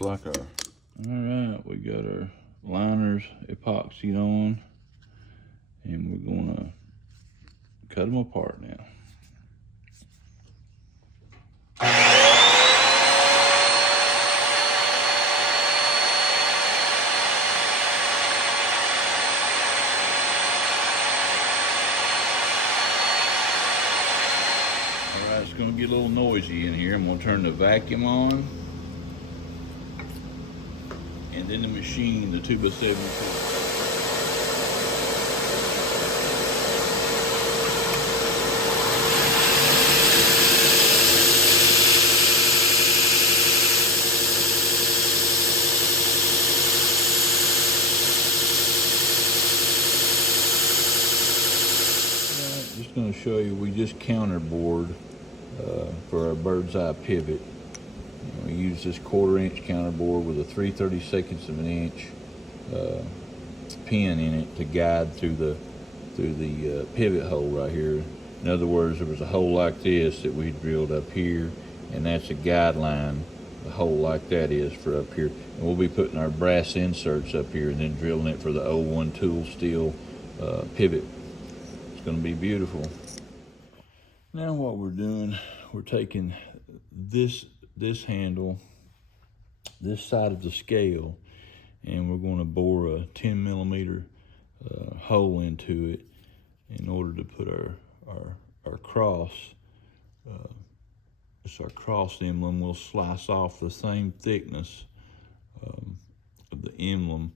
looks like our... All right, we got our liners epoxied on, and we're gonna cut them apart now. All right, it's gonna get a little noisy in here. I'm gonna turn the vacuum on, and then the machine, the 2x72. Just going to show you, we just counterbored for our bird's eye pivot. We use this 1/4 inch counterboard with a 3/32 of an inch pin in it to guide through the pivot hole right here. In other words, there was a hole like this that we drilled up here, and that's a guideline. The hole like that is for up here, and we'll be putting our brass inserts up here and then drilling it for the 01 tool steel pivot. It's going to be beautiful. Now what we're doing, we're taking this handle, this side of the scale, and we're going to bore a 10 millimeter hole into it in order to put our cross. It's our cross emblem. We'll slice off the same thickness of the emblem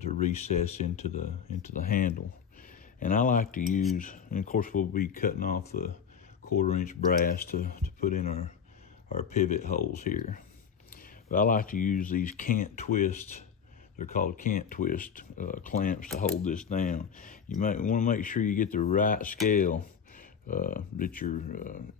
to recess into the handle. And I like to use, and of course we'll be cutting off the 1/4 inch brass to put in our pivot holes here. But I like to use these cant twists. They're called cant twist clamps to hold this down. You might want to make sure you get the right scale that you're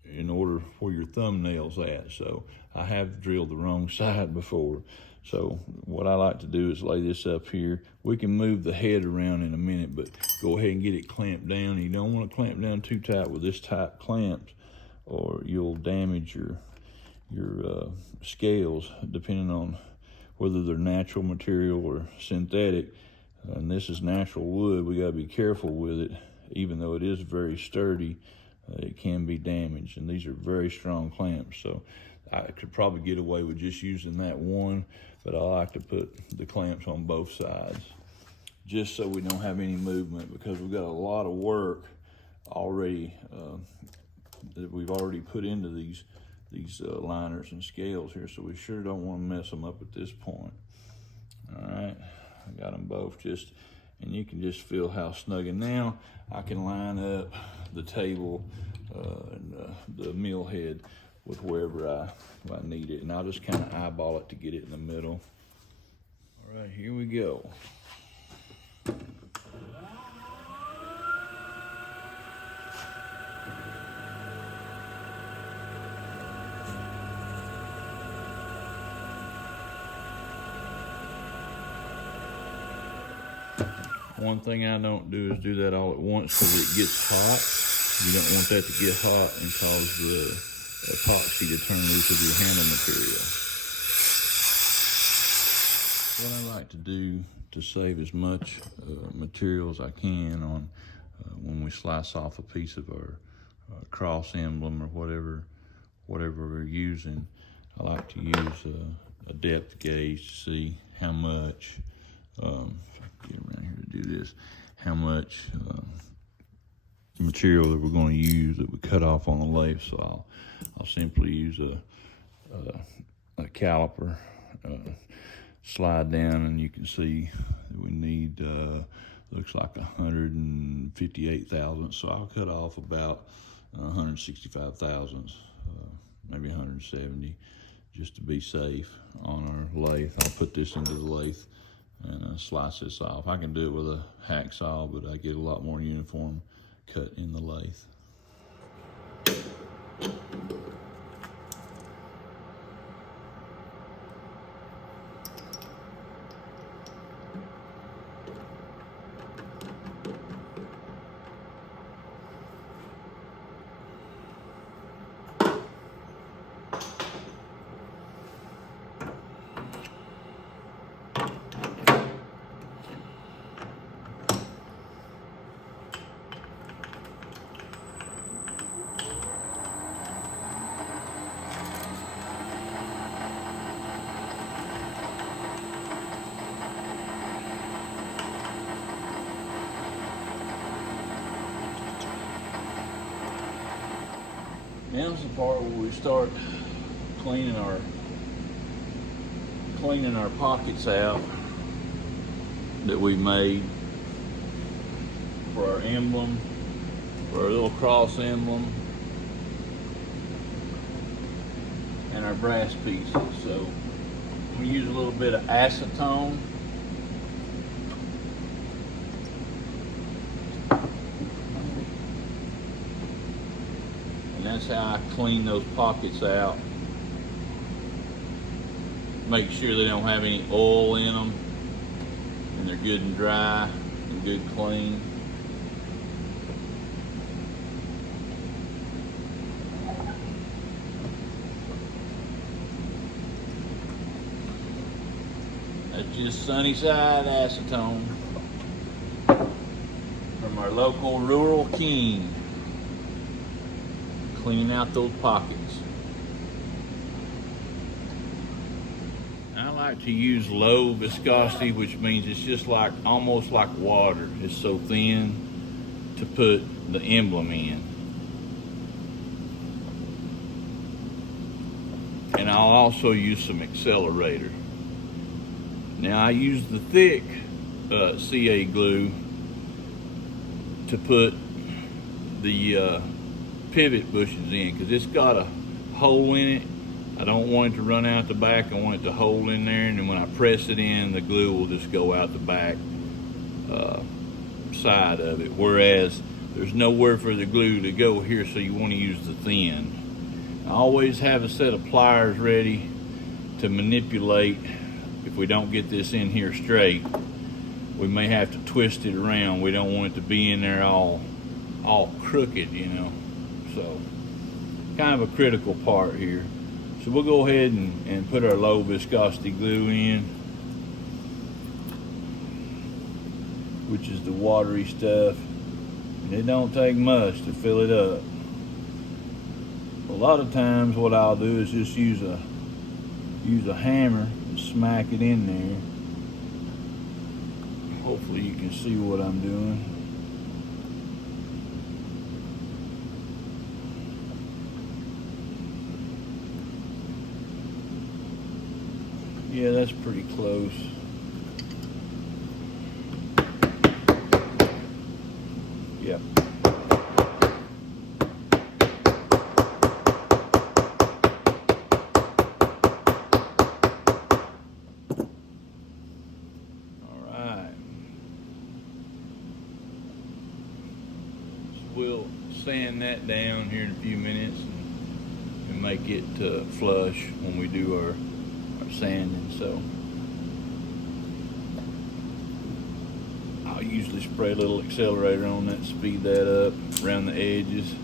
in order where your thumbnail's at. So I have drilled the wrong side before. So what I like to do is lay this up here. We can move the head around in a minute, but go ahead and get it clamped down. You don't want to clamp down too tight with this type clamps, or you'll damage your scales, depending on whether they're natural material or synthetic. And this is natural wood. We got to be careful with it. Even though it is very sturdy, it can be damaged. And these are very strong clamps, so I could probably get away with just using that one, but I like to put the clamps on both sides just so we don't have any movement, because we've got a lot of work already that we've already put into these liners and scales here, so we sure don't want to mess them up at this point. All right, I got them both just, and you can just feel how snug. And now I can line up the table and the mill head with wherever I need it, and I'll just kind of eyeball it to get it in the middle. All right, here we go. One thing I don't do is do that all at once, because it gets hot. You don't want that to get hot and cause the epoxy to turn loose of your handle material. What I like to do to save as much material as I can on when we slice off a piece of our cross emblem or whatever we're using, I like to use a depth gauge to see how much, if I can get around here to do this, how much material that we're going to use that we cut off on the lathe. So I'll simply use a caliper, slide down, and you can see that we need looks like 158 thousandths. So I'll cut off about 165 thousandths, maybe 170, just to be safe on our lathe. I'll put this into the lathe and slice this off. I can do it with a hacksaw, but I get a lot more uniform cut in the lathe. Now's the part where we start cleaning our pockets out that we made for our emblem, for our little cross emblem, and our brass pieces. So we use a little bit of acetone. And that's how I clean those pockets out. Make sure they don't have any oil in them, and they're good and dry and good clean. That's just Sunnyside acetone from our local Rural King. Cleaning out those pockets. I like to use low viscosity, which means it's just like almost like water. It's so thin to put the emblem in. And I'll also use some accelerator. Now I use the thick CA glue to put the pivot bushings in, because it's got a hole in it. I don't want it to run out the back. I want it to hold in there, and then when I press it in, the glue will just go out the back side of it. Whereas there's nowhere for the glue to go here, so you want to use the thin. I always have a set of pliers ready to manipulate. If we don't get this in here straight, we may have to twist it around. We don't want it to be in there all crooked, you know. So, kind of a critical part here. So we'll go ahead and put our low viscosity glue in, which is the watery stuff. And it don't take much to fill it up. A lot of times what I'll do is just use a hammer and smack it in there. Hopefully you can see what I'm doing. Yeah, that's pretty close. Yep. All right. So we'll sand that down here in a few minutes and make it flush when we do our sanding. So I'll usually spray a little accelerator on that to speed that up around the edges.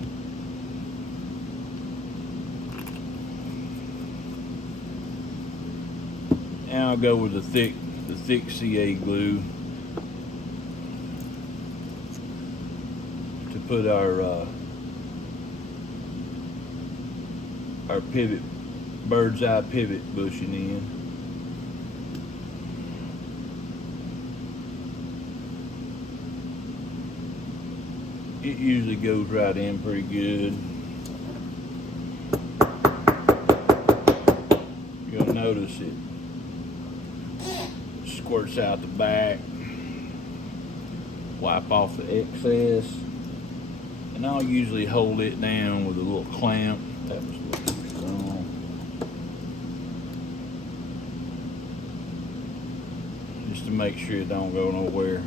Now I'll go with the thick CA glue to put our pivot, bird's eye pivot bushing in. It usually goes right in pretty good. You'll notice it squirts out the back. Wipe off the excess, and I'll usually hold it down with a little clamp. That was a little too strong. Just to make sure it don't go nowhere.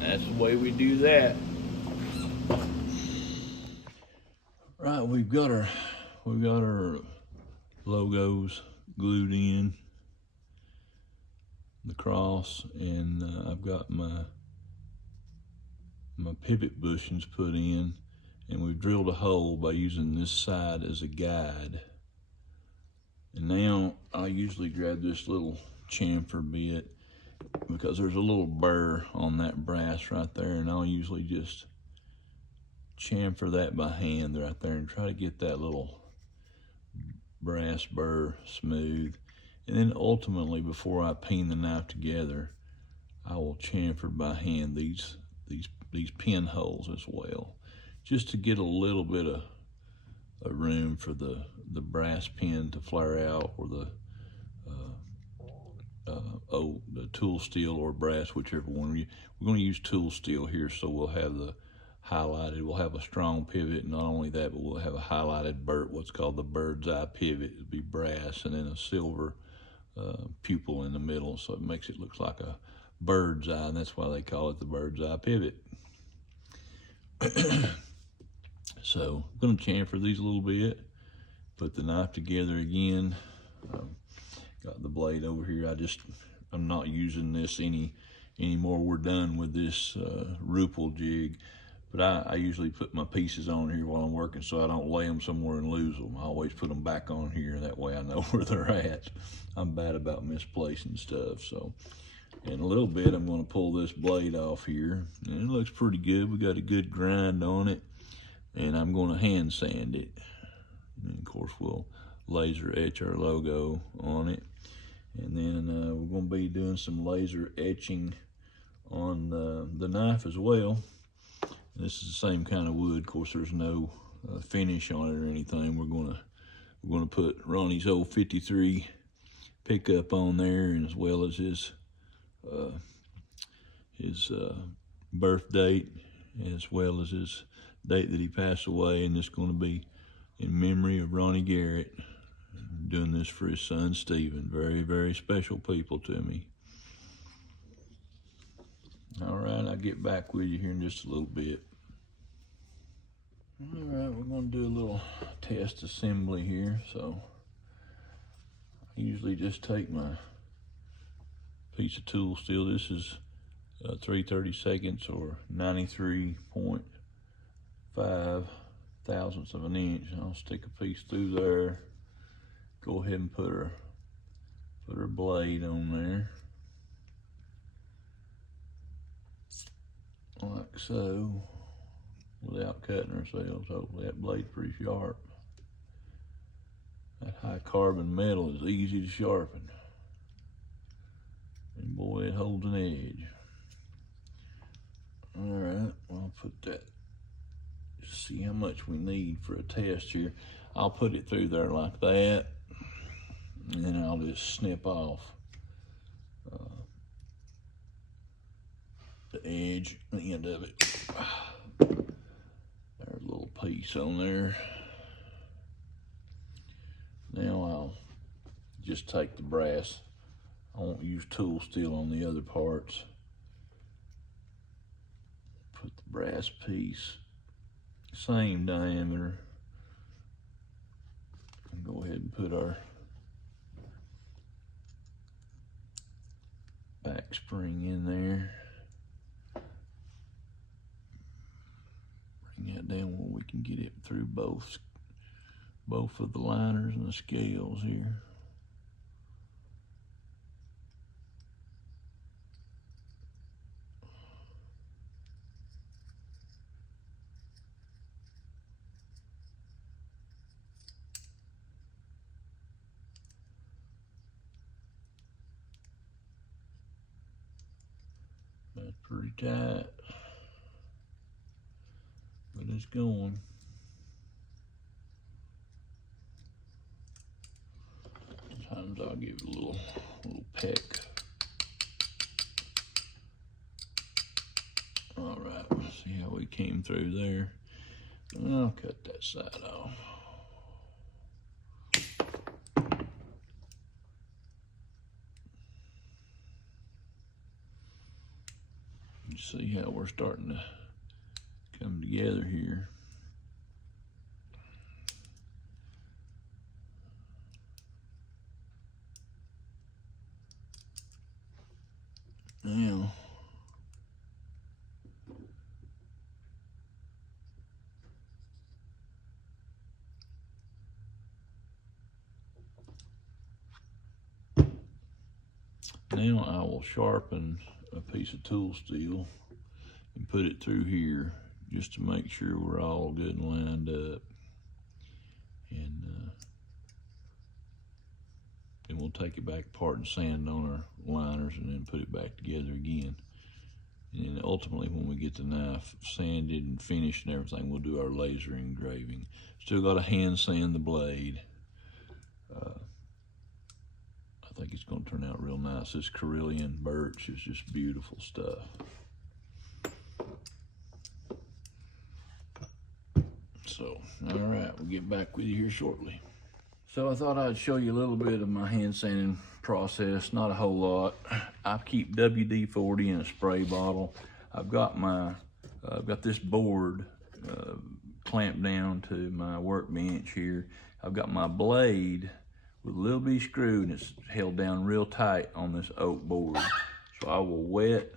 That's the way we do that. Right, we've got our logos glued in. the cross, and I've got my pivot bushings put in, and we've drilled a hole by using this side as a guide. And now I usually grab this little chamfer bit because there's a little burr on that brass right there, and I'll usually just chamfer that by hand right there and try to get that little brass burr smooth. And then ultimately, before I pin the knife together, I will chamfer by hand these pinholes as well, just to get a little bit of room for the brass pin to flare out, or the tool steel or brass, whichever one. We're going to use tool steel here, so we'll have the highlighted, we'll have a strong pivot, and not only that, but we'll have a highlighted what's called the bird's eye pivot. It'll be brass and then a silver pupil in the middle, so it makes it look like a bird's eye, and that's why they call it the bird's eye pivot. So I'm going to chamfer these a little bit, put the knife together again. Got the blade over here. I'm not using this anymore. We're done with this Rupel jig, but I usually put my pieces on here while I'm working, so I don't lay them somewhere and lose them. I always put them back on here, that way I know where they're at. I'm bad about misplacing stuff. So in a little bit, I'm going to pull this blade off here, and it looks pretty good. We got a good grind on it, and I'm going to hand sand it. And of course, we'll laser etch our logo on it. And then we're going to be doing some laser etching on the knife as well. This is the same kind of wood. Of course, there's no finish on it or anything. We're going to put Ronnie's old 53 pickup on there, and as well as his birth date, as well as his date that he passed away. And it's going to be in memory of Ronnie Garrett, doing this for his son Stephen. Very, very special people to me. All right, I'll get back with you here in just a little bit. All right, we're going to do a little test assembly here. So I usually just take my piece of tool steel. This is 3/32 or 93.5 thousandths of an inch. I'll stick a piece through there. Go ahead and put her blade on there, like so, without cutting ourselves. Hopefully that blade's pretty sharp. That high carbon metal is easy to sharpen, and boy, it holds an edge. All right, well, I'll put that, just see how much we need for a test here. I'll put it through there like that, and then I'll just snip off the edge, the end of it. There's a little piece on there. Now I'll just take the brass. I won't use tool steel on the other parts. Put the brass piece, same diameter, and go ahead and put our back spring in there. Bring that down where we can get it through both of the liners and the scales here. That's pretty tight, but it's going. Sometimes I'll give it a little peck. All right, let's see how we came through there. I'll cut that side off. You see how we're starting to come together here. Now I will sharpen a piece of tool steel and put it through here just to make sure we're all good and lined up. And then we'll take it back apart and sand on our liners and then put it back together again. And then ultimately, when we get the knife sanded and finished and everything, we'll do our laser engraving. Still got to hand sand the blade. I think it's going to turn out real nice. This Carillion birch is just beautiful stuff. So, all right, we'll get back with you here shortly. So I thought I'd show you a little bit of my hand sanding process, not a whole lot. I keep WD-40 in a spray bottle. I've got this board clamped down to my workbench here. I've got my blade with a little bitty screw, and it's held down real tight on this oak board. So I will wet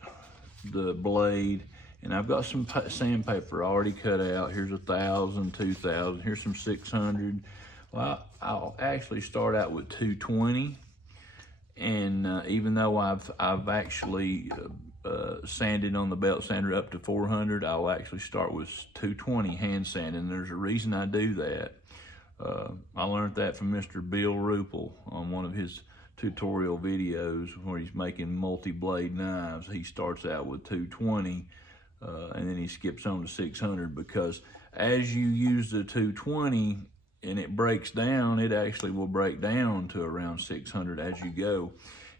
the blade, and I've got some sandpaper already cut out. Here's 1,000, 2,000, here's some 600. Well, I'll actually start out with 220, and even though I've actually sanded on the belt sander up to 400, I'll actually start with 220 hand sanding. There's a reason I do that. I learned that from Mr. Bill Ruppel on one of his tutorial videos where he's making multi-blade knives. He starts out with 220 and then he skips on to 600, because as you use the 220 and it breaks down, it actually will break down to around 600 as you go.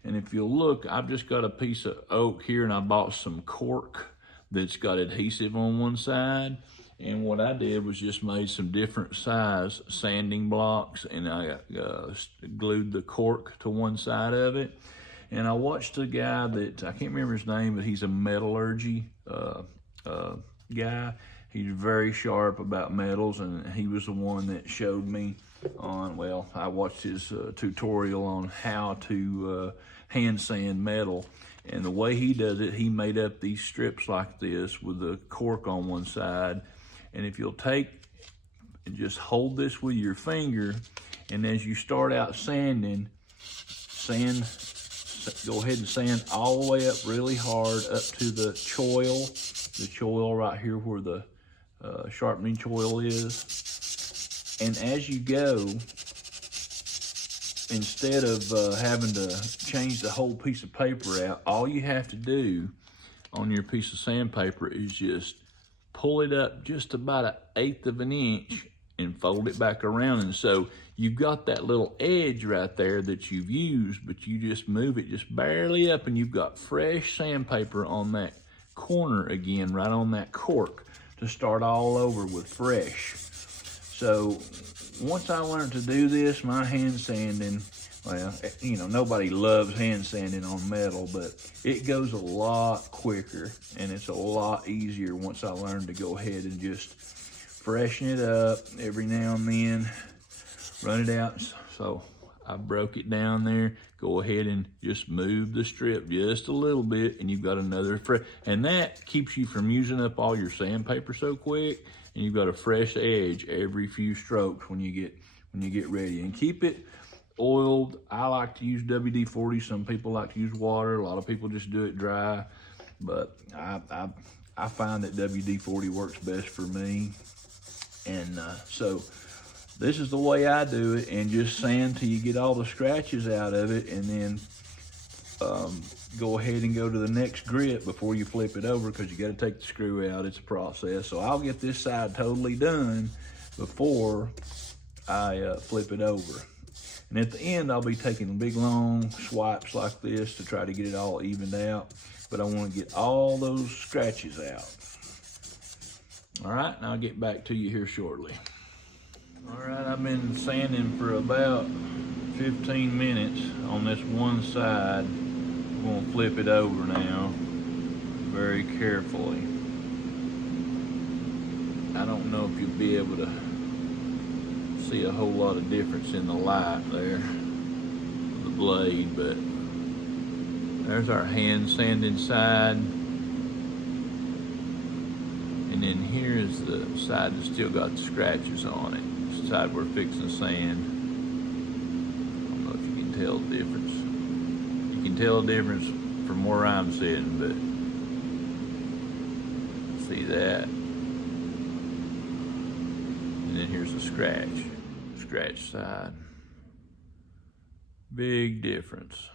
And if you'll look, I've just got a piece of oak here, and I bought some cork that's got adhesive on one side. And what I did was just made some different size sanding blocks, and I glued the cork to one side of it. And I watched a guy that, I can't remember his name, but he's a metallurgy guy. He's very sharp about metals, and he was the one that showed me on, well, I watched his tutorial on how to hand sand metal. And the way he does it, he made up these strips like this with the cork on one side. And if you'll take and just hold this with your finger, and as you start out sanding, go ahead and sand all the way up really hard up to the choil right here where the sharpening choil is. And as you go, instead of having to change the whole piece of paper out, all you have to do on your piece of sandpaper is just pull it up just about 1/8 of an inch and fold it back around. And so you've got that little edge right there that you've used, but you just move it just barely up, and you've got fresh sandpaper on that corner again, right on that cork, to start all over with fresh. So once I learned to do this, my hand sanding, well, you know, nobody loves hand sanding on metal, but it goes a lot quicker, and it's a lot easier once I learned to go ahead and just freshen it up every now and then, run it out. So I broke it down there. Go ahead and just move the strip just a little bit, and you've got another and that keeps you from using up all your sandpaper so quick, and you've got a fresh edge every few strokes when you get ready. And keep it oiled. I like to use WD-40. Some people like to use water. A lot of people just do it dry, but I find that WD-40 works best for me. And so this is the way I do it, and just sand till you get all the scratches out of it, and then go ahead and go to the next grit before you flip it over, because you got to take the screw out. It's a process. So I'll get this side totally done before I flip it over. And at the end, I'll be taking big long swipes like this to try to get it all evened out, but I want to get all those scratches out. All right, and I'll get back to you here shortly. All right, I've been sanding for about 15 minutes on this one side. I'm gonna flip it over now, very carefully. I don't know if you'll be able to see a whole lot of difference in the light there, the blade, but there's our hand sanding side. And then here's the side that's still got the scratches on it. The side we're fixing to sand. I don't know if you can tell the difference. You can can tell a difference from where I'm sitting, but see that. And then here's the scratch side. Big difference.